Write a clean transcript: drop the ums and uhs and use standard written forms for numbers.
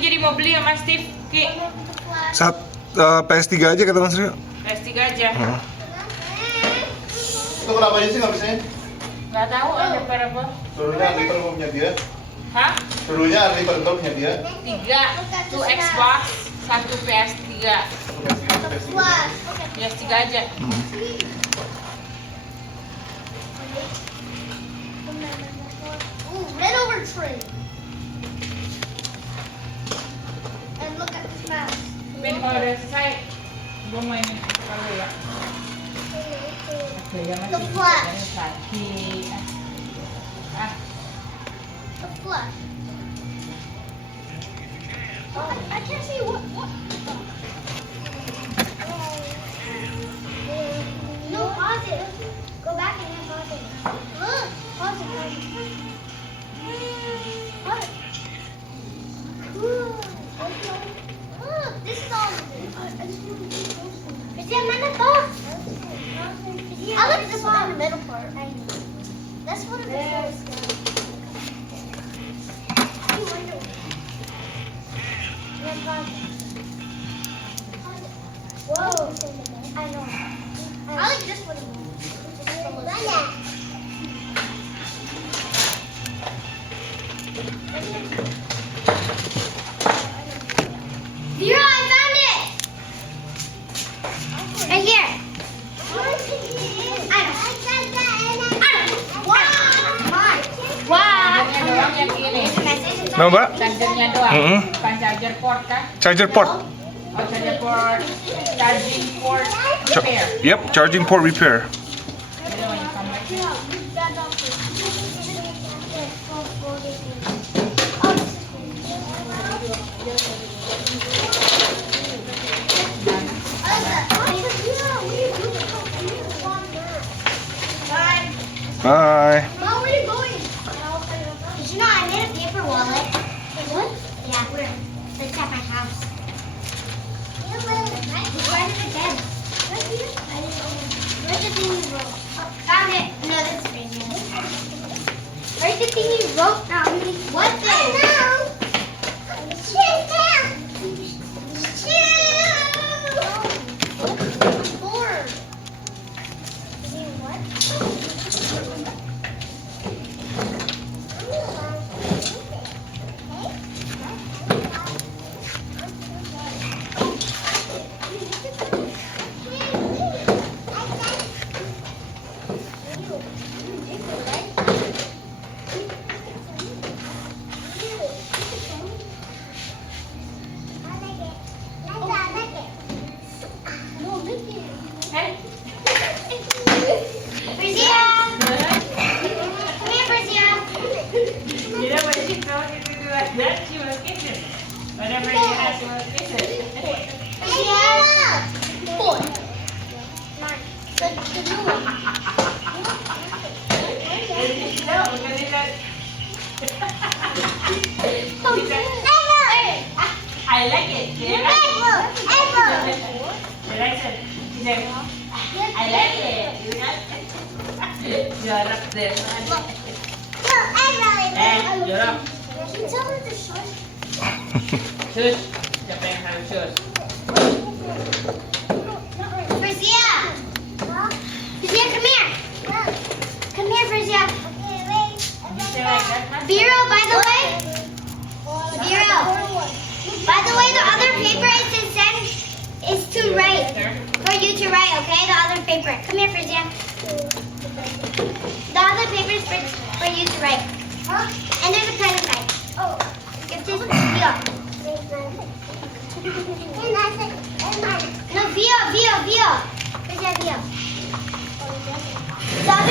jadi mau beli sama Steve, Ki? PS3 aja kata Mas Rio. PS3 aja. Itu kenapa aja sih nggak bisanya? Nggak tahu ada berapa. Seluruhnya unlimited punya dia. Hah? Seluruhnya unlimited punya dia. 3, 2 Xbox, 1 PS3. PS3 aja. Ooh, red over tree. And look at this mouse. Ben kalau udah selesai, gue main kalau ya. Oke, jangan The sibuk, Flash. jangan sakit. The flush. Oh, I can't see what. No, pause it. Go back and then pause it. Look, pause it. Pause it. Look, this is all of it. Is that mana box? I like this one in the middle part. That's one of the first. Whoa. I know. I like this one more. Vera, I found it! Right here. I don't. Wow. Chargernya doang yang ini. Nah, Mbak? Chargernya doang, bukan charger port kan? Charger port. Oh, charger port, charging port repair. Yep, charging port repair. Bye. Mom, where are you going? Did you know I made a paper wallet? What? Yeah. Where? It's at my house. Where did it get? Right here. I didn't know. Where's the thing you wrote? Oh, found it. No, that's right here. Where's the thing you wrote? No, what thing? No. Sit down. Board. What? Whatever you ask, you will kiss it. I like it. You like it? She said, I like it. You like it? Jorok deh. Jorok. Sus, siapa yang harus sus? Brazia! Brazia, come here! Come here, Brazia! Vero, by the way, Vero, by the way, the other paper is to send, is to write, for you to write, okay? The other paper. Come here, Brazia. The other paper is for you to write. And there's a pen inside. Oh, give this to Vio. No, Vio. Brazia, Vio. The other